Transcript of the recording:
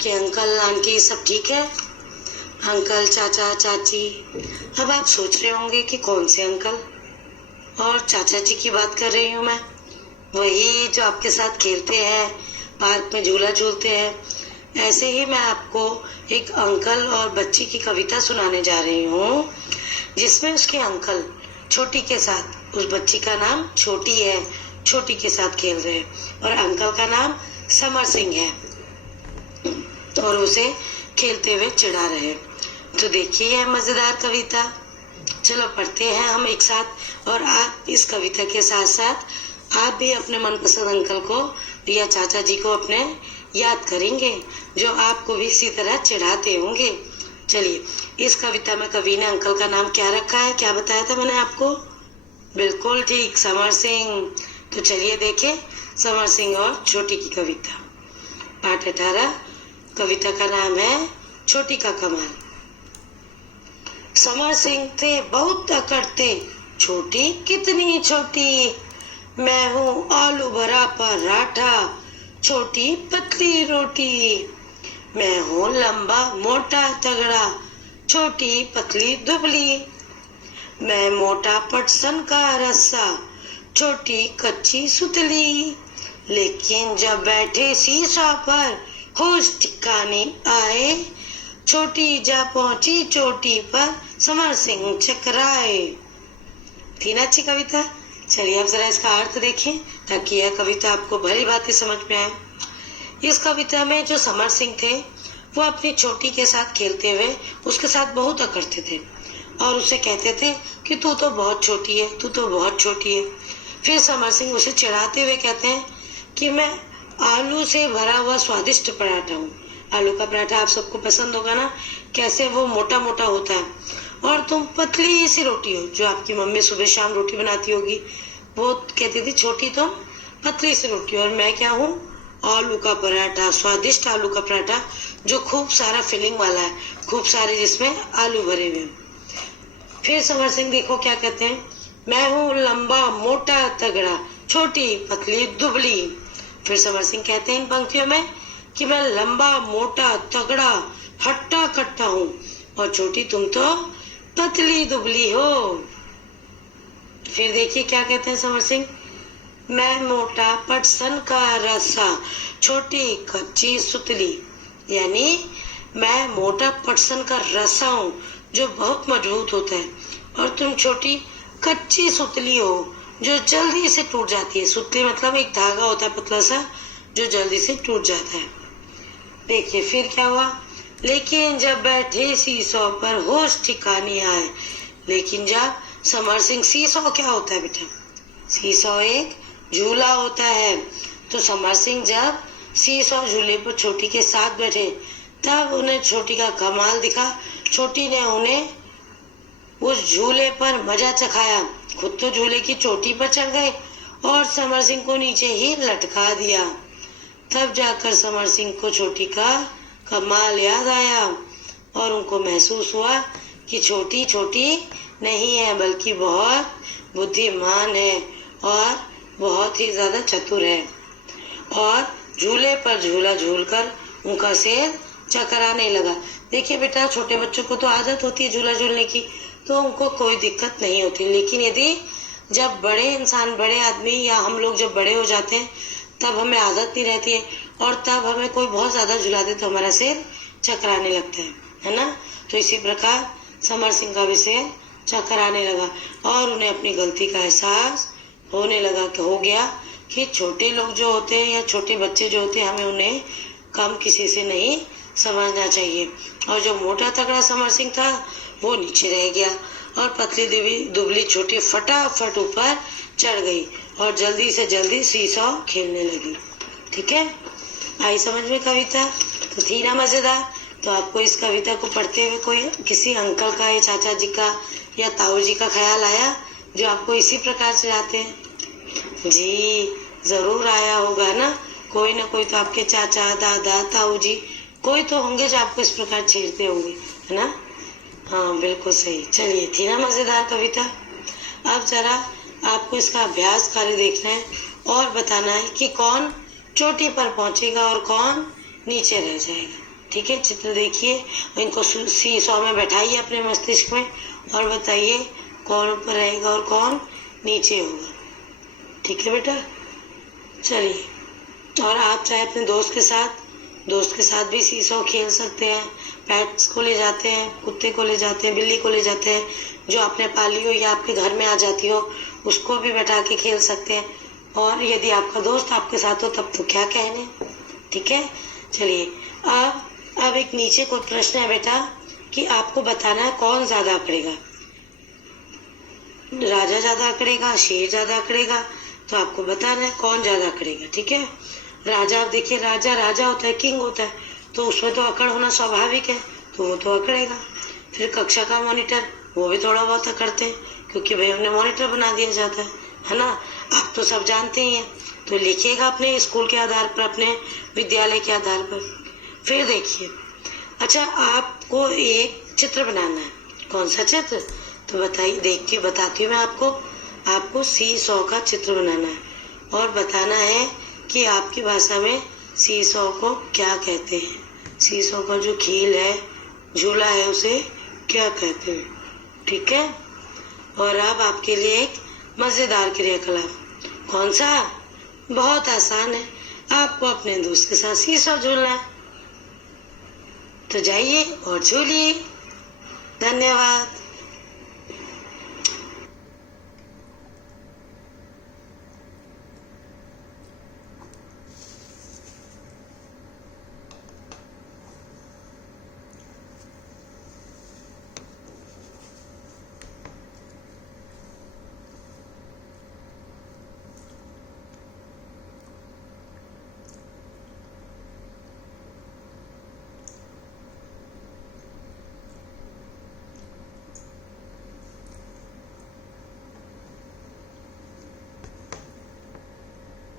आपके uncle aunty सब ठीक है? अंकल, चाचा, चाची। अब आप सोच रहे होंगे कि कौन से अंकल और चाचा जी की बात कर रही हूँ मैं। वही जो आपके साथ खेलते हैं, पार्क में झूला झूलते हैं। ऐसे ही मैं आपको एक अंकल और बच्ची की कविता सुनाने जा रही हूँ, जिसमें उसके अंकल छोटी के साथ, उस बच्ची का नाम छोटी है, छोटी के साथ खेल रहे हैं और अंकल का नाम समर सिंह है और उसे खेलते हुए चिढ़ा रहे। तो देखिए यह मजेदार कविता। चलो पढ़ते हैं हम एक साथ, और आप इस कविता के साथ साथ आप भी अपने मनपसंद अंकल को या चाचा जी को अपने याद करेंगे, जो आपको भी इसी तरह चिढ़ाते होंगे। चलिए, इस कविता में कवि ने अंकल का नाम क्या रखा है, क्या बताया था मैंने आपको? बिल्कुल ठीक, समर सिंह। तो चलिए देखें समर सिंह और छोटी की कविता। पाठ 18, कविता का नाम है छोटी का कमाल। समर सिंह थे बहुत अकड़ते, छोटी कितनी छोटी, मैं हूँ आलू भरा पराठा, छोटी पतली रोटी, मैं हूँ लंबा मोटा तगड़ा, छोटी पतली दुबली, मैं मोटा पटसन का रस्सा, छोटी कच्ची सुतली, लेकिन जब बैठे शीशा पर होश ठिकाने आए, छोटी जा पहुंची चोटी पर समर सिंह चकराए। थी ना अच्छी कविता? चलिए अब जरा इसका अर्थ देखें ताकि यह कविता आपको भली भांति समझ में आए। इस कविता में जो समर सिंह थे वो अपनी छोटी के साथ खेलते हुए उसके साथ बहुत अकड़ते थे और उसे कहते थे कि तू तो बहुत छोटी है, तू तो बहुत छोटी है। फिर समर सिंह उसे चिढ़ाते हुए कहते हैं कि मैं आलू से भरा हुआ स्वादिष्ट पराठा हूँ। आलू का पराठा आप सबको पसंद होगा ना, कैसे वो मोटा मोटा होता है, और तुम पतली सी रोटी हो, जो आपकी मम्मी सुबह शाम रोटी बनाती होगी। वो कहती थी छोटी तुम पतली सी रोटी, और मैं क्या हूँ? आलू का पराठा, स्वादिष्ट आलू का पराठा जो खूब सारा फिलिंग वाला है, खूब सारे जिसमें आलू भरे हुए हैं। फिर समर सिंह देखो क्या कहते हैं, मैं हूँ लंबा मोटा तगड़ा, छोटी पतली दुबली। फिर समर सिंह कहते हैं इन पंक्तियों में कि मैं लंबा मोटा तगड़ा हट्टा कट्टा हूँ और छोटी तुम तो पतली दुबली हो। फिर देखिए क्या कहते हैं समर सिंह, मैं मोटा पटसन का रस्सा, छोटी कच्ची सुतली, यानी मैं मोटा पटसन का रस्सा हूँ जो बहुत मजबूत होता है, और तुम छोटी कच्ची सुतली हो जो जल्दी से टूट जाती है। सुतली मतलब एक धागा होता है पतला सा जो जल्दी से टूट जाता है। देखिए फिर क्या हुआ, लेकिन जब बैठे सीसौ पर होश ठिकाने आए। लेकिन जब समर सिंह, सीसौ क्या होता है बेटा? सीसौ एक झूला होता है। तो समर सिंह जब सीसौ झूले पर छोटी के साथ बैठे तब उन्हें छोटी का कमाल दिखा। छोटी ने उन्हें उस झूले पर मजा चखाया, खुद तो झूले की चोटी पर चढ़ गए और समर सिंह को नीचे ही लटका दिया। तब जाकर समर सिंह को छोटी का कमाल याद आया और उनको महसूस हुआ कि छोटी छोटी नहीं है बल्कि बहुत बुद्धिमान है और बहुत ही ज्यादा चतुर है। और झूले पर झूला झूलकर उनका सिर चकराने लगा। देखिए बेटा, छोटे बच्चों को तो आदत होती है झूला झूलने की, तो उनको कोई दिक्कत नहीं होती। लेकिन यदि जब बड़े इंसान, बड़े आदमी या हम लोग जब बड़े हो जाते हैं तब हमें आदत नहीं रहती है और तब हमें कोई बहुत ज्यादा झुला दे तो हमारा सिर चकराने लगता है ना। तो इसी प्रकार समर सिंह का भी सिर चकराने लगा और उन्हें अपनी गलती का एहसास होने लगा कि हो गया कि छोटे लोग जो होते हैं या छोटे बच्चे जो होते हैं हमें उन्हें कम किसी से नहीं समझना चाहिए। और जो मोटा तगड़ा समर सिंह था वो नीचे रह गया और पतली दुबली छोटी फटाफट ऊपर चढ़ गई और जल्दी से जल्दी सीसॉ खेलने लगी। ठीक है, आई समझ में कविता? तो थी ना मजेदार? तो आपको इस कविता को पढ़ते हुए कोई किसी अंकल का या चाचा जी का या ताऊ जी का ख्याल आया जो आपको इसी प्रकार चिढ़ाते हैं? जी जरूर आया होगा ना कोई तो आपके चाचा, दादा, ताऊ जी कोई तो होंगे जो आपको इस प्रकार छेड़ते होंगे, है ना? हाँ बिल्कुल सही। चलिए, थी ना मजेदार कविता? अब जरा आपको इसका अभ्यास कार्य देखना है और बताना है कि कौन चोटी पर पहुंचेगा और कौन नीचे रह जाएगा। ठीक है, चित्र देखिए, इनको सीसॉ में बैठाइए अपने मस्तिष्क में और बताइए कौन ऊपर रहेगा और कौन नीचे होगा। ठीक है बेटा, चलिए। और आप चाहे अपने दोस्त के साथ भी सीसॉ खेल सकते हैं। पेट्स को ले जाते हैं, कुत्ते को ले जाते हैं, बिल्ली को ले जाते हैं, जो आपने पाली हो या आपके घर में आ जाती हो, उसको भी बैठा के खेल सकते हैं। और यदि आपका दोस्त आपके साथ हो तब तो क्या कहने। ठीक है, चलिए। अब एक नीचे कोई प्रश्न है बेटा कि आपको बताना है कौन ज्यादा अकड़ेगा, राजा ज्यादा अकड़ेगा, शेर ज्यादा अकड़ेगा। तो आपको बताना है कौन ज्यादा अकड़ेगा। ठीक है, राजा, आप देखिए, राजा होता है, किंग होता है, तो उसमें तो अकड़ होना स्वाभाविक है, तो वो तो अकड़ेगा। फिर कक्षा का मॉनिटर, वो भी थोड़ा बहुत अकड़ते हैं, क्योंकि भाई उन्हें मॉनिटर बना दिया जाता है ना। आप तो सब जानते ही हैं। तो लिखिएगा अपने स्कूल के आधार पर, अपने विद्यालय के आधार पर। फिर देखिए, अच्छा, आपको एक चित्र बनाना है। कौन सा चित्र? तो बताइए, देखिए, बताती हूँ मैं आपको सीसॉ का चित्र बनाना है और बताना है कि आपकी भाषा में सीसॉ को क्या कहते हैं। सीसॉ का जो खेल है, झूला है, उसे क्या कहते हैं। ठीक है, और अब आपके लिए एक मजेदार क्रियाकलाप। कौन सा? बहुत आसान है, आपको अपने दोस्त के साथ सीसॉ झूलना है। तो जाइए और झूलिए। धन्यवाद।